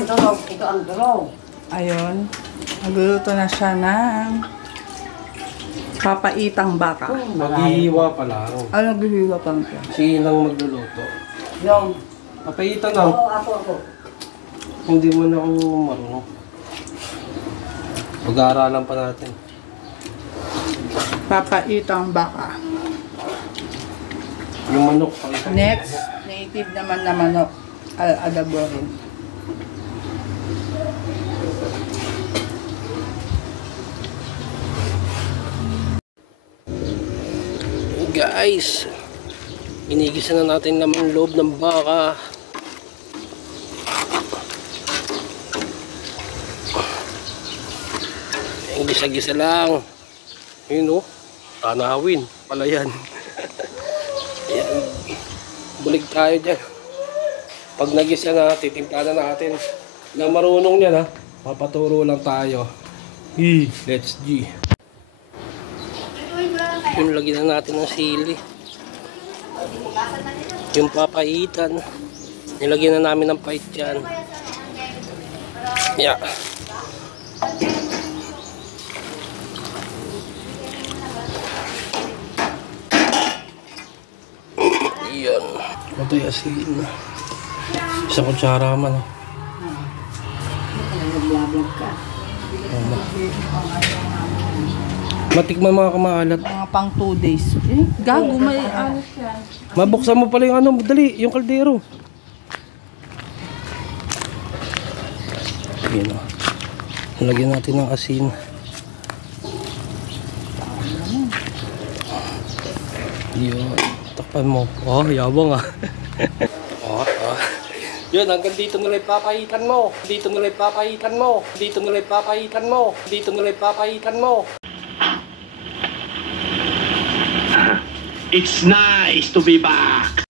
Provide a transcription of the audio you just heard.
Ito ang durog. Ayun. Nagluluto na siya ng papaitang baka. Maghihiwa pa lang. Ano naghihiwa pa lang siya? Si Inang magluluto. Yung, Papaitan lang. ako. Hindi mo na ako marunong. Pag-aaralan pa natin. Papaitang baka. Yung manok. Pakita. Next, native naman na manok. Al-adaborin. Guys, inigisa na natin naman loob ng baka. Yung gisa-gisa lang. Yun o, tanawin. Pala yan. Yan. Bulig tayo dyan. Pag nagisa na, titimpla na natin. Na marunong yan ha. Papaturo lang tayo. Let's G. Yung lagyan na natin ng sili. Yung papaitan. Nilagyan na namin ng pait dyan. Yeah. Yan. Ito yung asin. Isang kutsara man. Matikman mga kamaalat. Mga pang 2 days. Gago, may alat yan. Mabuksan mo pala yung ano, dali, yung kaldero. Yan o. Lagyan natin ng asin. Yun. Takpan mo. Oh, yabang ah. Yun, hanggang dito nila ipapaitan mo. Dito nila ipapaitan mo. Dito nila ipapaitan mo. Dito nila ipapaitan mo. It's nice to be back.